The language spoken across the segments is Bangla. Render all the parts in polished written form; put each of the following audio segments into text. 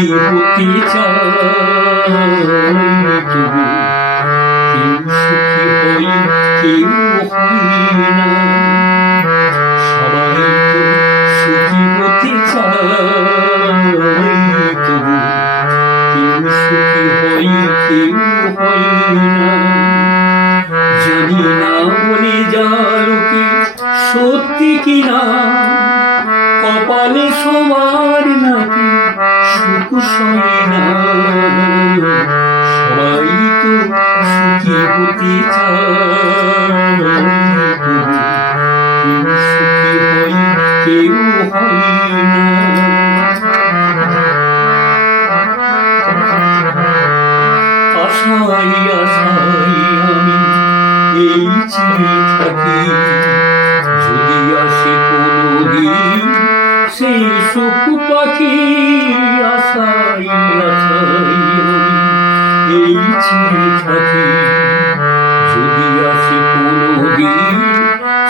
সুখী হতে চাই, তবু কেউ সুখী হয় কেউ হয় না। সবাই তো সুখী হতে চায়, তবু কেউ সুখী হয় কেউ হয় না। জানি না বলে যালো কি সত্যি কিনা, কপালে সবার নাকি সুখ সয় না। সবাই তো সুখী হতে চায়, তবু কেউ সুখী হয় কেউ হয় না। আশায় আশায় আমি এই চেয়ে থাকি, যদি আসে কোনদিন সেই সুখ পাখি। আশায় আশায় আমি এই চেয়ে থাকি, যদি আসে কোনদিন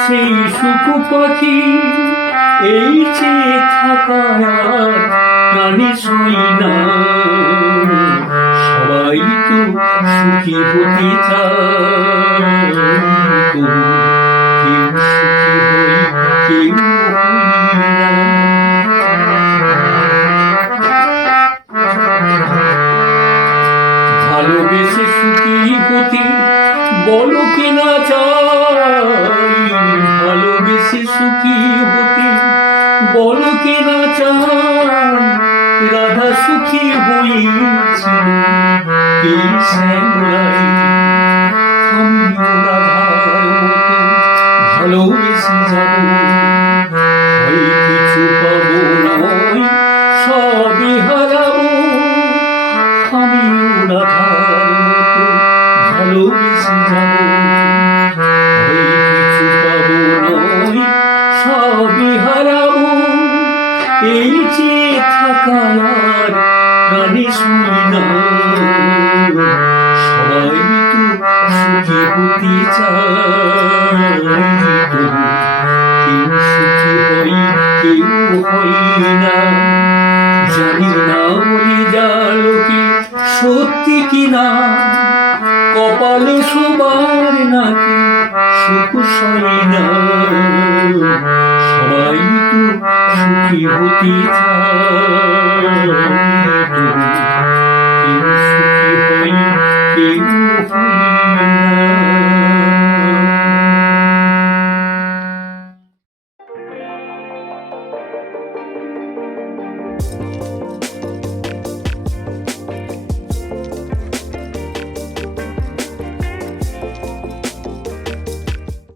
সেই সুখ পাখি। এই চেয়ে থাকা আর প্রাণী সই না। সবাই তো সুখী হতে চায়, তবু কেউ সুখী হয় কেউ হয় না। ভালোবেসে সুখী হতে বলো কেনা চাই, ভালোবেসে সুখী হতে বলো কেনা চাই। রাধা সুখী হয়েছিল এই শ্যামলাই, আমিও রাধার মতো ভালোবেসে যাব। হয় কিছু পাবো নয় সবই হারাবো, আমিও রাধার মতো ভালোবেসে যাব। হয় কিছু পাবো নয় সবই হারাবো, এই চেয়ে থাকা আর প্রাণী সই না। সবাই তো সুখী হতে চায়, তবু কেউ সুখী হয় কেউ হয় না। জানি না বলে যালো কি সত্যি কিনা, কপালে সবার নাকি সুখ সয় না। সবাই তো সুখী হতে চায়, তবু কেউ সুখী হয় কেউ হয়